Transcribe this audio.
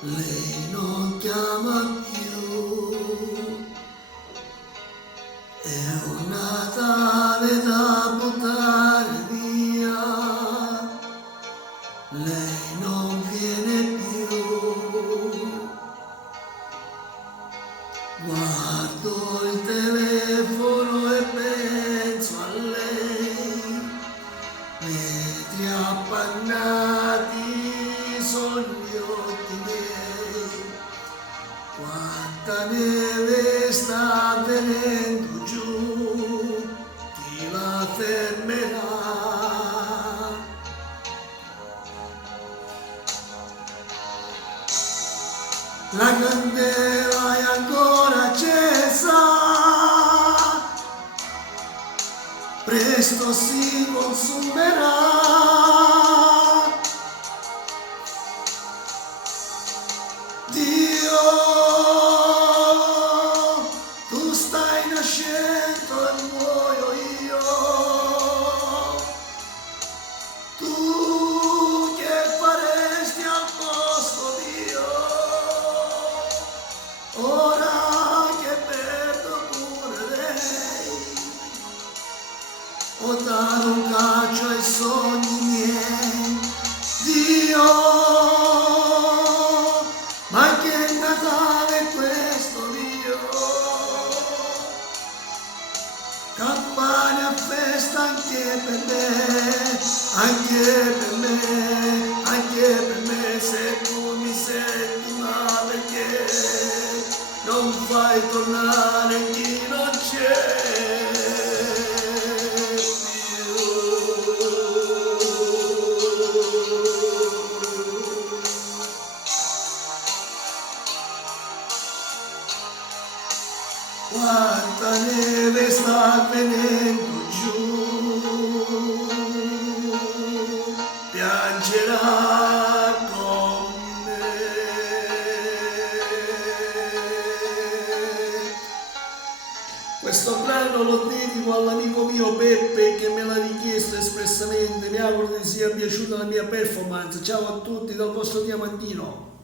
Lei non chiama più, è un Natale da buttare via. Lei non viene più. Guardo il telefono e penso a lei, mentre appannati sono gli occhi miei. Quanta neve sta venendo giù, chi la fermerà? La candela è ancora accesa, presto si consumerà. Dio, tu stai nascendo e muoio io. Tu che faresti al posto mio? Ora che perdo pure lei, ho dato un calcio ai sogni miei. Dio, ma che Natale è questo mio? Campane a festa anche per me, anche per me, anche per me. Se tu mi senti male, perché non fai tornare chi non c'è più. Quanta neve sta venendo giù, piangerà con me. Questo brano lo dedico all'amico mio Peppe che me l'ha richiesto espressamente. Mi auguro che sia piaciuta la mia performance. Ciao a tutti dal vostro Diamantino.